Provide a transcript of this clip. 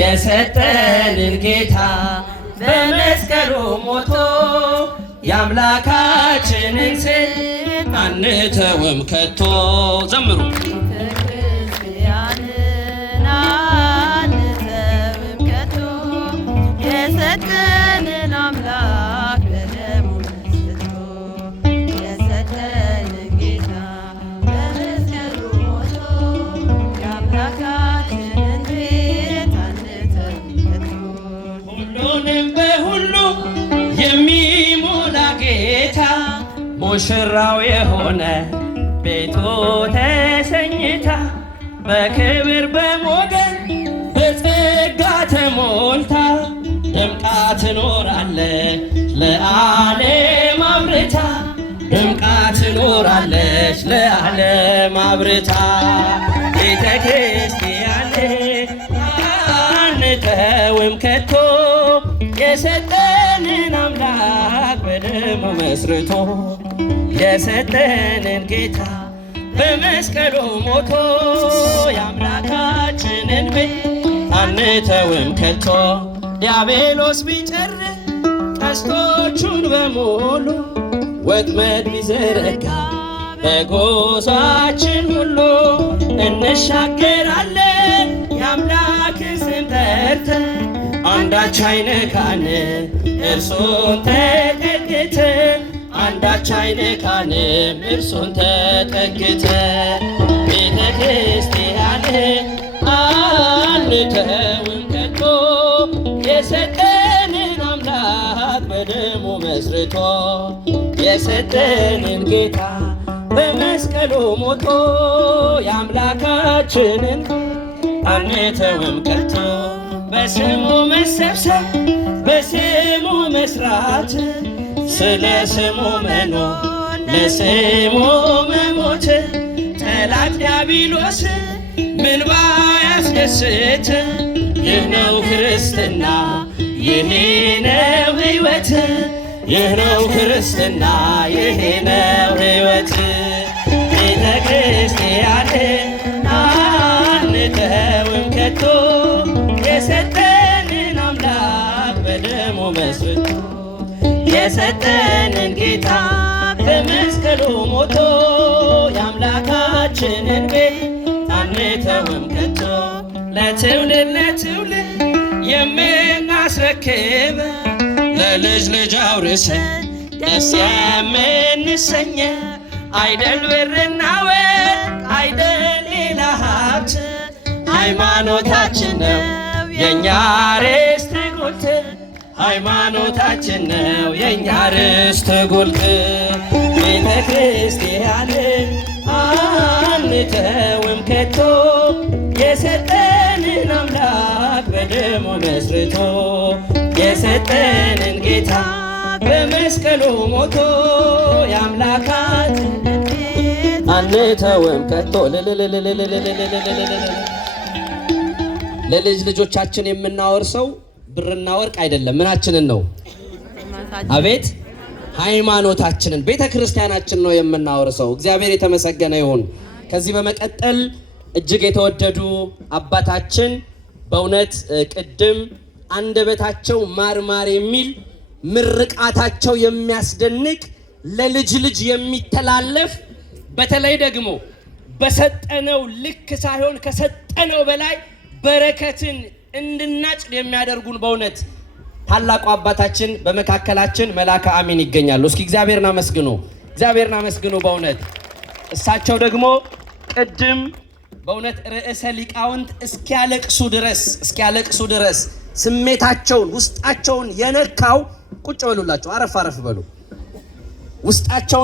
የሰጠንን ጌታ በመስቀሉ ሞቶ የአምላካችንን ስም አንተውም ከቶ። ዘምሩ። የሰጠንን አምላክ በደሙ መስርቶ የሰጠንን ጌታ በመስቀሉ ሞቶ የአምላካችንን ቤት አንተውም ከቶ። ሁሉንም በሁሉ የሚሞላ ጌታ ሙሽራው የሆነ ቤቱ ተሰኝታ በክብር በሞገስ በጸጋ ተሞልታ ደምቃ ትኖራለች ለዓለም አብርታ። ደምቃ ትኖራለች ለዓለም አብርታ። ቤተ ክርስቲያን አንተውም ከቶ የሰጠንን አምላክ በደሙ መስርቶ የሰጠንን ጌታ በመስቀሉ ሞቶ የአምላካችንን ቤት አንተውም ከቶ። ዲያብሎስ ቢጨርስ ቀስቶቹን በሙሉ ወጥመድ ቢዘረጋ በጎሳችን ሁሉ እንሻገራለን የአምላክ ስም ጠርተን አንዳች አይነካን እርሱን ተጠግተን አንዳች አይነካንም እርሱን ተጠግተን። ቤተ ክርስቲያን አንተውም ከቶ የሰጠንን አምላክ በደሙ መስርቶ የሰጠንን ጌታ በመስቀሉ ሞቶ የአምላካችንን አንተውም ከቶ። በስሙ መሰብሰብ በስሙ መስራት ስለ ስሙ መኖር ለስሙ መሞት ጠላት ዲያብሎስ ምን ባያስደስት ይህ ነው ክርስትና ይሄ ነው ሕይወት ይህ ነው ክርስትና ይሄ ነው ሕይወት። ቤተ ክርስቲያን አንተውም ከቶ የሰጠንን አምላክ በደሙ መስርቶ የሰጠንን ጌታ በመስቀሉ ሞቶ የአምላካችንን ቤት አንተውም ከቶ። ለትውልድ ለትውልድ የምናስረክብ ለልጅ ልጅ አውርሰን ደስ የምንሰኝ አይደል ብርና ወርቅ አይደል ሌላ ሀብት ሃይማኖታችን ነው የእኛ ርስት ጉልት ሃይማኖታችን ነው የእኛ ርስት ጉልት። ቤተ ክርስቲያን አንተውም ከቶ የሰጠንን አምላክ በደሙ መስርቶ የሰጠንን ጌታ በመስቀሉ ሞቶ የአምላካችንን ቤት አንተውም ከቶ። ለልጅ ልጆቻችን የምናወርሰው ብርና ወርቅ አይደለም፣ ምናችንን ነው? አቤት ሃይማኖታችንን ቤተ ክርስቲያናችን ነው የምናወርሰው። እግዚአብሔር የተመሰገነ ይሁን። ከዚህ በመቀጠል እጅግ የተወደዱ አባታችን በእውነት ቅድም አንደበታቸው ማርማር የሚል ምርቃታቸው የሚያስደንቅ ለልጅ ልጅ የሚተላለፍ በተለይ ደግሞ በሰጠነው ልክ ሳይሆን ከሰጠነው በላይ በረከትን እንድናጭድ የሚያደርጉን በእውነት ታላቁ አባታችን በመካከላችን መልአከ አሚን ይገኛሉ። እስኪ እግዚአብሔርን አመስግኑ፣ እግዚአብሔርን አመስግኑ። በእውነት እሳቸው ደግሞ ቅድም በእውነት ርዕሰ ሊቃውንት እስኪያለቅሱ ድረስ ስሜታቸውን ውስጣቸውን የነካው ቁጭ በሉላቸው፣ አረፍ አረፍ በሉ። ውስጣቸውን